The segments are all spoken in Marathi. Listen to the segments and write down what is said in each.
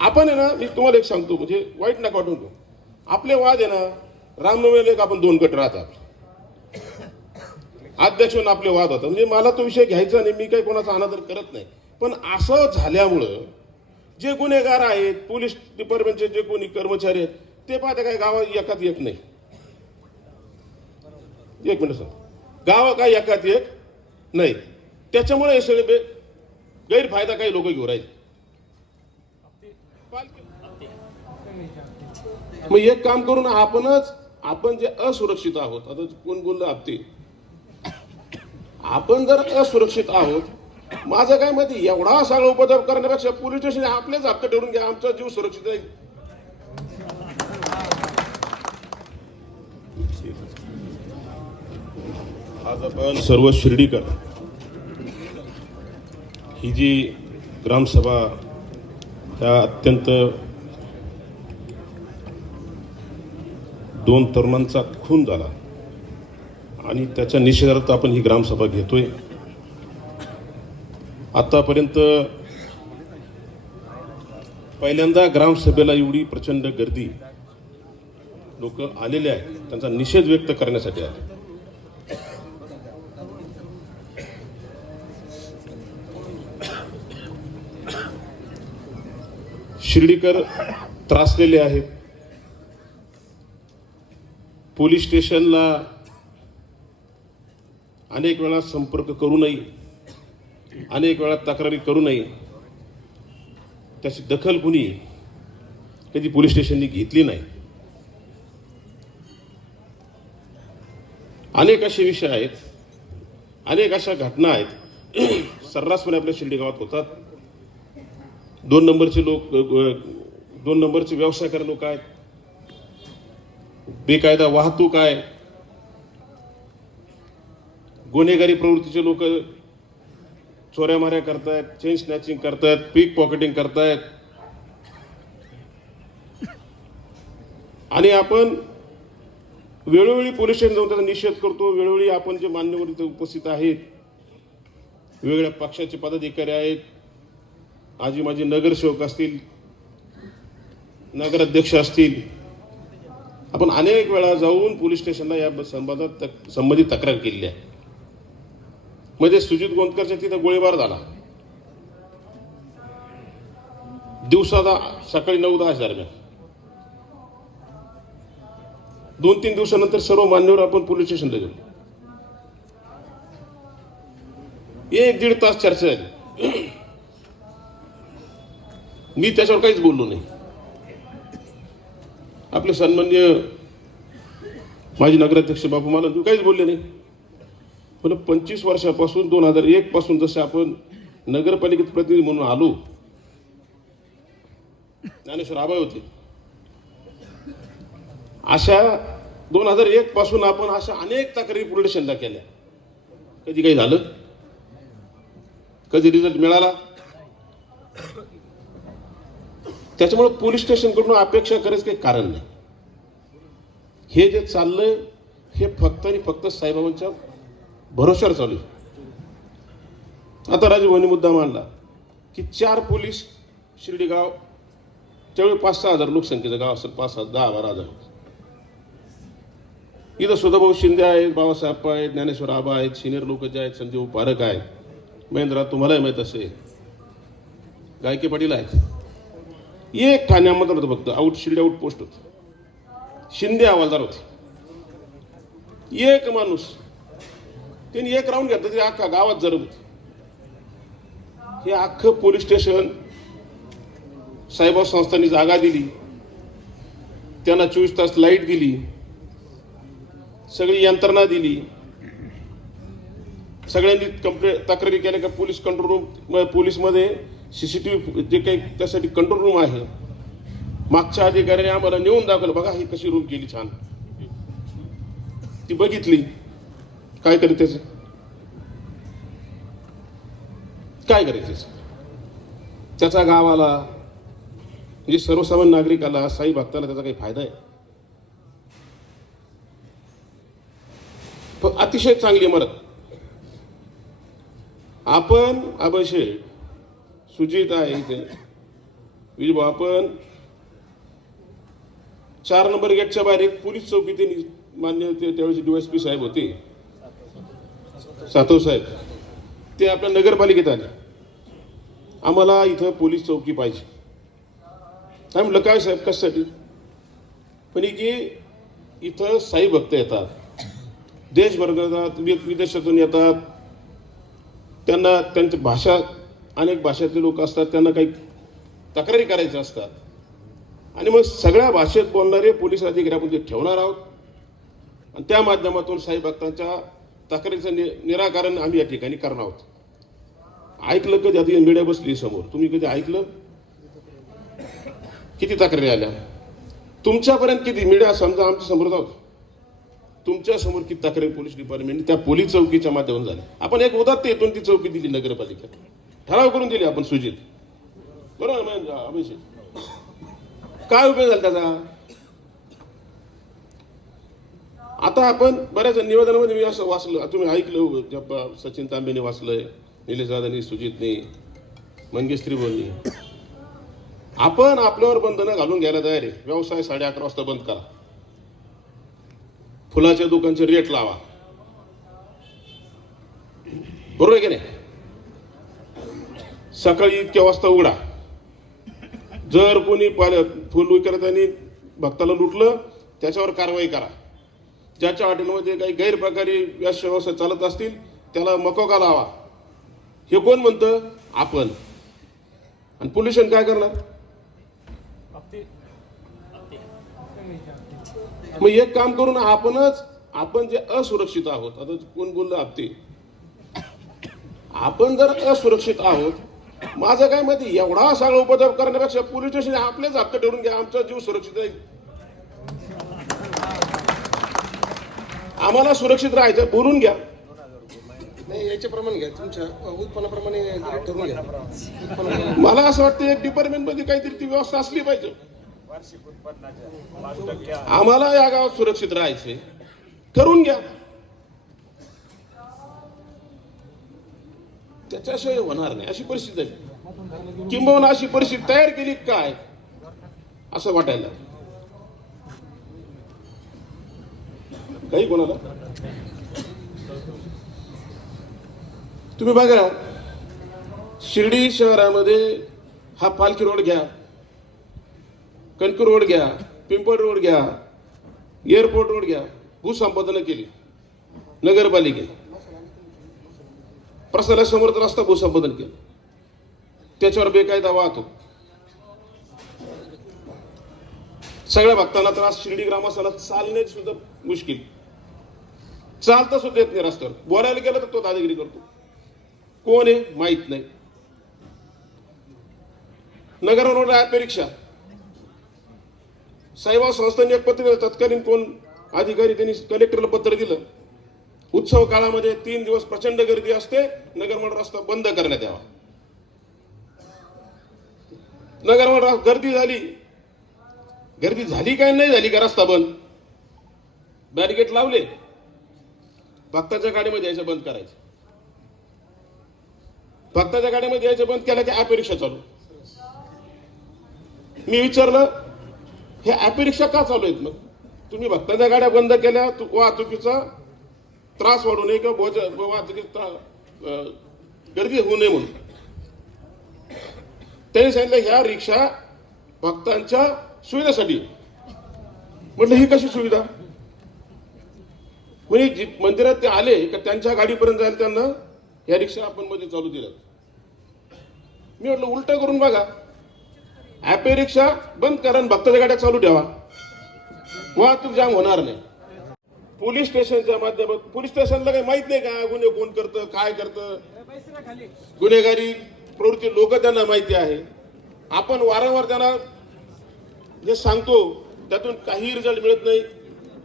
आपण आहे ना मी तुम्हाला एक सांगतो म्हणजे वाईट नका वाटून घेऊ. आपले वाद आहे ना रामनवमीला एक आपण दोन गट राहतात. अध्यक्ष म्हणून आपले वाद होतात. म्हणजे मला तो विषय घ्यायचा नाही मी काही कोणाचा अनादर करत नाही. पण असं झाल्यामुळं जे गुन्हेगार आहेत पोलीस डिपार्टमेंटचे जे कोणी कर्मचारी आहेत ते पाहते काय गावात एकात एक नाही. एक मिनिट सर. गाव काय एकात एक नाही. त्याच्यामुळे हे सगळे बे- गैरफायदा काही लोक घेऊ राहील मग एक काम करून आपणच आपण जे असुरक्षित आहोत आता कोण बोललं आपते? आपण जर असुरक्षित आहोत माझं काय माहिती एवढा सगळा उपद्रव करण्यापेक्षा पोलीस स्टेशन आपलेच हप्ते ठेवून घ्या आमचा जीव सुरक्षित आहे आज आपण सर्व शिर्डीकर ही जी ग्रामसभा त्या अत्यंत दोन तरुणांचा खून झाला. आणि त्याच्या निषेधार्थ आपण ही ग्रामसभा घेतोय. आतापर्यंत पहिल्यांदा ग्रामसभेला एवढी प्रचंड गर्दी लोक आलेले आहेत. त्यांचा निषेध व्यक्त करण्यासाठी आहे शिर्डीकर त्रासलेले आहेत. पोलीस स्टेशनला अनेक वेळा संपर्क करूनही अनेक वेळा तक्रारी करूनही त्याची दखल कुणी कधी पोलीस स्टेशननी घेतली नाही. अनेक असे विषय आहेत अनेक अशा घटना आहेत. सर्रासपणे आपल्या शिर्डी गावात होतात. दोन नंबरचे लोक दोन नंबरचे व्यवसाय कर लोक आहेत. बेकायदा वाहतूक आहे. गुन्हेगारी प्रवृत्तीचे लोक चोऱ्या माऱ्या करतायत चेन स्नॅचिंग करतायत पीक पॉकेटिंग करतायत. आणि आपण वेळोवेळी पोलीस स्टेशन जाऊन त्याचा निषेध करतो. वेळोवेळी आपण जे मान्यवर इथे उपस्थित आहेत वेगवेगळ्या पक्षाचे पदाधिकारी आहेत आजी माझे नगरसेवक असतील नगराध्यक्ष असतील आपण अनेक वेळा जाऊन पोलीस स्टेशनला या संबंधात तक- संबंधित तक्रार केली आहे. म्हणजे सुजित गोंदकरच्या तिथं गोळीबार झाला. दिवसाला सकाळी नऊ दहा दरम्यान दोन तीन दिवसानंतर सर्व मान्यवर आपण पोलीस स्टेशनला गेलो. एक दीड तास चर्चा झाली. मी त्याच्यावर काहीच बोललो नाही. आपले सन्मान्य माजी नगराध्यक्ष बापू मला तू काहीच बोलले नाही. पण पंचवीस वर्षापासून दोन हजार एक पासून जसे आपण नगरपालिकेत प्रतिनिधी म्हणून आलो ज्ञानेश्वर आबाई होते. अशा दोन हजार एक पासून आपण अशा अनेक तक्रारी पोलीस स्टेशनला केल्या. कधी काही झालं? कधी रिझल्ट मिळाला? त्याच्यामुळे पोलीस स्टेशनकडून अपेक्षा करायचं काही कारण नाही. हे जे चाललंय हे फक्त आणि फक्त साईबाबांच्या भरोश्यावर चालू आहे. आता राजभवनी मुद्दा मांडला की चार पोलीस शिर्डी गाव त्यावेळी पाच सहा हजार लोकसंख्येचं गाव असेल पाच सहा दहा बारा हजार इथं सुधाभाऊ शिंदे आहेत बाबासाहेब आहेत ज्ञानेश्वर आबा आहेत सिनियर लोक जे आहेत संजीव पारक आहेत. महेंद्रा तुम्हालाही माहीत असेल. गायके पाटील आहेत. एक ठाण्यामधलं होतं फक्त. आउट आउटपोस्ट पोस्ट होत. शिंदे हवालदार होते. एक माणूस त्यांनी एक राऊंड घेतलं तरी अख्खा गावात जरब होती. हे अख्खं पोलीस स्टेशन साहेबा संस्थांनी जागा दिली. त्यांना चोवीस तास लाइट दिली. सगळी यंत्रणा दिली. सगळ्यांनी कंप्लेंट तक्रारी केल्या का पोलीस कंट्रोल रूम पोलीसमध्ये सीसीटीव्ही जे काही त्यासाठी कंट्रोल रूम आहे. मागच्या अधिकाऱ्याने आम्हाला नेऊन दाखवलं बघा ही कशी रूम केली छान. ती बघितली. काय करेल त्याच काय करायचं? त्याचा गावाला म्हणजे सर्वसामान्य नागरिकाला साई भक्ताला त्याचा काही फायदा आहे? पण अतिशय चांगली इमारत. आपण अभिषेक सुजित आहे इथे. विजय आपण चार नंबर गेटच्या बाहेर एक पोलीस चौकी ते मान्य होते. त्यावेळेस डीवायसपी साहेब होते. सातव साहेब. ते आपल्या नगरपालिकेत आले. आम्हाला इथं पोलीस चौकी पाहिजे. काय म्हटलं काय साहेब कशासाठी? पण की इथं साई भक्त येतात. देशभर येतात विदेशातून येतात. त्यांना त्यांची भाषा अनेक भाषेतले लोक असतात त्यांना काही तक्रारी करायच्या असतात. आणि मग सगळ्या भाषेत बोलणारे पोलीस अधिकारी आपण ते ठेवणार आहोत. आणि त्या माध्यमातून साई भक्तांच्या तक्रारीचं नि निराकरण आम्ही या ठिकाणी करणार आहोत. ऐकलं कधी? आता मीडिया बसली समोर. तुम्ही कधी ऐकलं? किती तक्रारी आल्या? तुमच्यापर्यंत किती? मीडिया समजा आमच्यासमोर आहोत तुमच्यासमोर किती तक्रारी पोलीस डिपार्टमेंट त्या पोलीस चौकीच्या माध्यमातून झाल्या. आपण एक उदात्त येतून ती चौकी दिली नगरपालिकेत. ठराव करून दिली आपण सुजित. बरोबर अभिषेक. काय उपयोग झाला त्याचा? आता आपण बऱ्याच निवेदनामध्ये मी असं वाचलं. तुम्ही ऐकलं सचिन तांबेने वाचलंय निलेश दादानी सुजितने मंगेश त्रिभुवननी. आपण आपल्यावर बंधनं घालून घ्यायला तयार आहे. व्यवसाय साडे अकरा वाजता बंद करा. फुलाच्या दुकानचे रेट लावा. बरोबर आहे की नाही? सकाळी इतक्या वाजता उघडा. जर कोणी पाल- फुल विक्रेत्यांनी भक्ताला लुटलं त्याच्यावर कारवाई करा. ज्याच्या हॉटेलमध्ये काही गैरप्रकारे व्यास व्यवसाय चालत असतील त्याला मकोका लावा हे कोण म्हणतं? आपण. आणि पोल्युशन काय करणार? मग एक काम करून आपणच आपण जे असुरक्षित आहोत आता कोण बोललं आपते? आपण जर असुरक्षित आहोत माझं काय माहिती एवढा सगळा उपद्रव करण्यापेक्षा पोलीस स्टेशन आपलेच हप्ते ठरवून घ्या आमचा जीव सुरक्षित आहे आम्हाला सुरक्षित राहायचं बोलून घ्या. नाही याच्याप्रमाणे घ्या तुमच्या उत्पन्नाप्रमाणे ठरवून घ्या. मला असं वाटतं एक डिपार्टमेंटमध्ये काहीतरी ती व्यवस्था असली पाहिजे. आम्हाला या गावात सुरक्षित राहायचे करून घ्या. त्याच्याशिवाय होणार नाही. अशी परिस्थिती आहे किंबहुना अशी परिस्थिती तयार केली काय? असं वाटायला काही कोणाला? तुम्ही बघा शिर्डी शहरामध्ये हा पालखी रोड घ्या कणकूर रोड घ्या पिंपळ रोड घ्या एअरपोर्ट रोड घ्या भूसंपादन केली नगरपालिकेने प्रसारासमोर रस्ता भूसंबोधन केलं. त्याच्यावर बेकायदा वाहतो सगळ्या भक्तांना त्रास शिर्डी ग्रामस्थाला चालणे सुद्धा मुश्किल. चालता सुद्धा येत नाही रस्त्यावर. बोलायला गेलं तर तो दादागिरी करतो. कोण आहे? माहीत नाही. नगर रोड आहे परीक्षा साईबाब संस्थांनी एक पत्र दिलं तत्कालीन कोण अधिकारी त्यांनी कलेक्टरला पत्र दिलं. उत्सव काळामध्ये तीन दिवस प्रचंड गर्दी असते. नगरमंडळ रस्ता बंद करण्यात यावा. नगरमंडळ गर्दी झाली. गर्दी झाली काय नाही झाली का रस्ता बंद? बॅरिकेड लावले. भक्ताच्या गाडीमध्ये यायचं बंद करायचं. भक्ताच्या गाडीमध्ये यायचं बंद केलं की ॲप रिक्षा चालू. मी विचारलं हे ॲप रिक्षा का चालू आहेत? मग तुम्ही भक्ताच्या गाड्या बंद केल्या. तु- वाहतुकीचा त्रास वाढू नये किंवा बोज वाहतुकीचा गर्दी होऊ नये म्हणून. त्यांनी सांगितलं ह्या रिक्षा भक्तांच्या सुविधेसाठी म्हटलं ही कशी सुविधा? म्हणजे जी मंदिरात ते आले का त्यांच्या गाडीपर्यंत जायला त्यांना ह्या रिक्षा आपण मध्ये चालू दिल्या मी म्हटलं उलट करून बघा. ॲपे रिक्षा बंद करा आणि भक्ताच्या गाड्या चालू ठेवा. वाहतूक जाम होणार नाही. पोलीस स्टेशनच्या माध्यमात पोलीस स्टेशनला काही माहीत नाही का? गुन्हे कोण करतं काय करतं? गुन्हेगारी प्रवृत्ती लोक त्यांना माहिती आहे. आपण वारंवार त्यांना जे सांगतो त्यातून काही रिझल्ट मिळत नाही.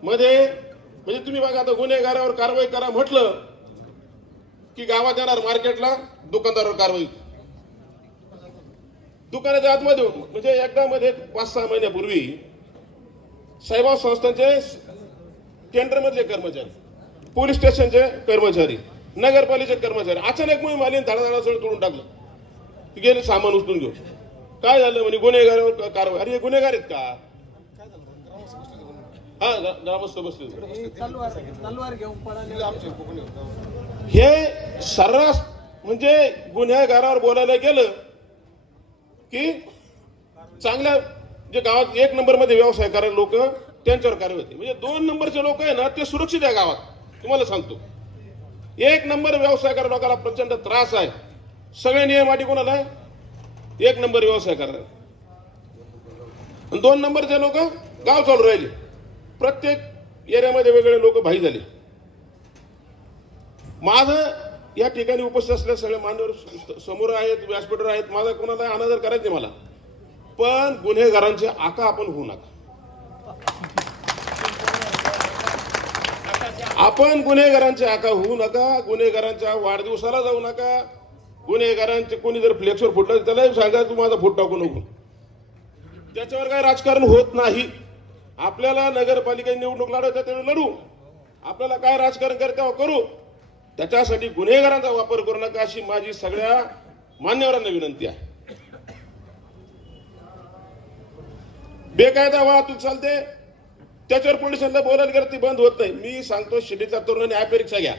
मध्ये म्हणजे तुम्ही बघा आता गुन्हेगारावर कारवाई करा म्हटलं की गावात येणार मार्केटला दुकानदारावर कारवाई. दुकानाच्या आतमध्ये म्हणजे एकदा मध्ये पाच सहा महिन्यापूर्वी साहेबा संस्थांचे केंद्रमधले कर्मचारी पोलीस स्टेशनचे कर्मचारी नगरपालिकेचे कर्मचारी अचानक मोहीम आली आणि धडाधडा सगळं तोडून टाकलं गेले सामान उचलून घेऊन काय झालं म्हणजे गुन्हेगारावर कारवाई अरे हे गुन्हेगार आहेत का. हा ग्रामस्थ बसले. हे सर्रास म्हणजे गुन्हेगारावर बोलायला गेलं की चांगल्या जे गावात एक नंबरमध्ये व्यवसाय करायला लोक त्यांच्यावर कारवाई होते. म्हणजे दोन नंबरचे लोक आहे ना ते सुरक्षित आहे गावात. तुम्हाला सांगतो. एक नंबर व्यवसाय करा लोकांना प्रचंड त्रास आहे. सगळे नियम अटी कोणाला आहे? एक नंबर व्यवसाय करा दोन नंबरचे लोक गाव चालू राहिले. प्रत्येक एरियामध्ये वेगवेगळे लोक भाई झाले. माझं या ठिकाणी उपस्थित असलेल्या सगळे मान्यवर समोर आहेत व्यासपीठावर आहेत. माझा कोणाला अनादर करायचं नाही मला. पण गुन्हेगारांचे आका आपण होऊ नका. आपण गुन्हेगारांचे आका होऊ नका गुन्हेगारांच्या वाढदिवसाला जाऊ नका. गुन्हेगारांचे कोणी जर फ्लेक्सवर फुटलं त्यालाही सांगा तू माझा फुट टाकू नको. त्याच्यावर काही राजकारण होत नाही. आपल्याला नगरपालिका निवडणूक लढवायच्या त्यावेळी लढू. आपल्याला काय राजकारण करते करू. त्याच्यासाठी गुन्हेगारांचा वापर करू नका अशी माझी सगळ्या मान्यवरांना विनंती आहे. बेकायदा वाहतूक चालते. त्याच्यावर पोलिसांना बोलायला गेलं ती बंद होत नाही. मी सांगतो शिडीचा तरुण ॲप रिक्षा घ्या.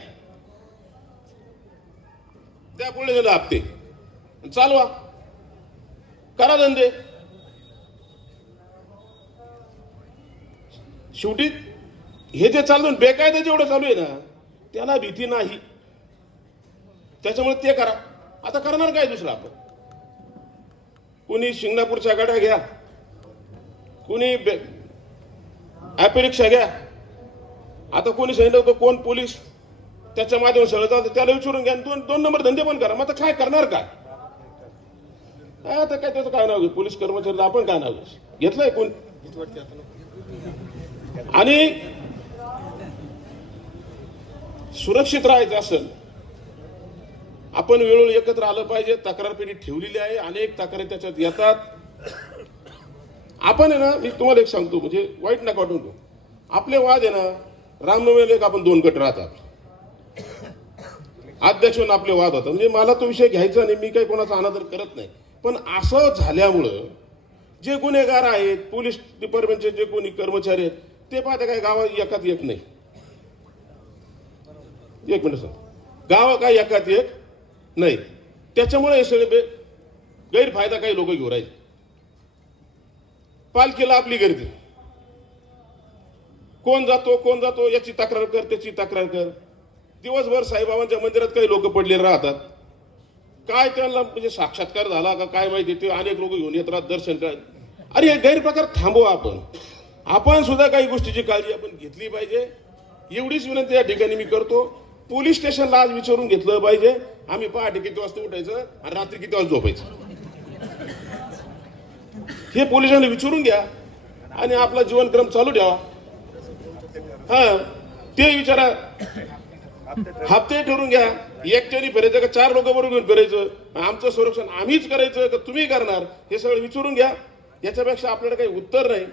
त्या पोलिसांना आपते. चालवा. करा धंदे. शेवटी हे जे चालू बेकायदा जेवढं चालू आहे ना त्याला भीती नाही. त्याच्यामुळे ते करा. आता करणार काय दुसरं आपण? कुणी शिंगणापूरच्या गाड्या घ्या. कुणी बे- ॲपे रिक्षा घ्या. आता कोणी सांगितलं होतं कोण पोलीस त्याच्या माध्यमातून सगळं चालतं त्याला विचारून घ्या. दोन दोन नंबर धंदे पण करा. मग आता काय करणार काय? काय आता काय त्याचं काय नाव पोलीस कर्मचारी आपण काय नाव घेतलंय कोण? आणि सुरक्षित राहायचं असेल आपण वेळोवेळी एकत्र आलं पाहिजे. तक्रार पेढी ठेवलेली आहे. अनेक तक्रारी त्याच्यात येतात. आपण आहे ना मी तुम्हाला एक सांगतो म्हणजे वाईट नका वाटून घेऊ. आपले वाद आहे ना रामनवमीला एक आपण दोन गट राहतात. अध्यक्ष म्हणून आपले वाद होतात. म्हणजे मला तो विषय घ्यायचा नाही मी काही कोणाचा अनादर करत नाही. पण असं झाल्यामुळं जे गुन्हेगार आहेत पोलीस डिपार्टमेंटचे जे कोणी कर्मचारी आहेत ते पाहता काय गावात एकात एक नाही. एक मिनिट सर. गाव काय एकात एक नाही. त्याच्यामुळे हे सगळे बे- गैरफायदा काही लोक घेऊ राहिले. पालखीला आपली गर्दी. कोण जातो कोण जातो याची तक्रार कर त्याची तक्रार कर. दिवसभर साईबाबांच्या मंदिरात काही लोक पडलेले राहतात. काय त्यांना म्हणजे साक्षात्कार झाला का काय माहिती ते अनेक लोक घेऊन येत राहत दर्शन कर. अरे हे गैरप्रकार थांबवा आपण. आपण सुद्धा काही गोष्टीची काळजी आपण घेतली पाहिजे. एवढीच विनंती या ठिकाणी मी करतो. पोलीस स्टेशनला आज विचारून घेतलं पाहिजे. आम्ही पहाटे किती वाजता उठायचं आणि रात्री किती वाजता झोपायचं? हे पोलिसांना विचारून घ्या आणि आपला जीवनक्रम चालू ठेवा. हा ते विचारा. हप्ते ठरवून घ्या. एकट्याने फिरायचं का चार लोक बरोबर घेऊन फिरायचं? आमचं संरक्षण आम्हीच करायचं का तुम्ही करणार? हे सगळं विचारून घ्या. याच्यापेक्षा आपल्याला काही उत्तर नाही.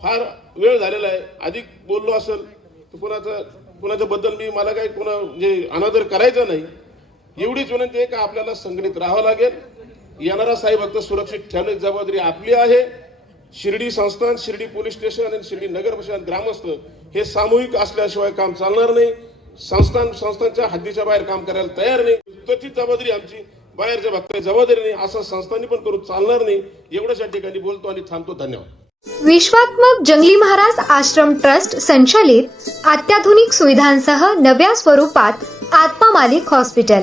फार वेळ झालेला आहे. अधिक बोललो असेल तर कुणाचं कुणाच्या बद्दल मी मला काही कुणा म्हणजे अनादर करायचा नाही. एवढीच विनंती आहे का आपल्याला संघटित राहावं लागेल? येणारा साई भक्त सुरक्षित ठेवण्याची जबाबदारी आपली आहे. शिर्डी संस्थान शिर्डी पोलीस स्टेशन आणि शिर्डी नगर परिषद ग्रामस्थ हे सामूहिक असल्याशिवाय काम चालणार नाही. संस्थान संस्थांच्या हद्दीच्या बाहेर काम करायला तयार नाही. त्याची जबाबदारी आमची बाहेरच्या भक्ताची जबाबदारी नाही. असं संस्थांनी पण करून चालणार नाही. एवढंच या ठिकाणी बोलतो आणि थांबतो. धन्यवाद. विश्वात्मक जंगली महाराज आश्रम ट्रस्ट संचालित अत्याधुनिक सुविधांसह नव्या स्वरूपात आत्मा मालिक हॉस्पिटल.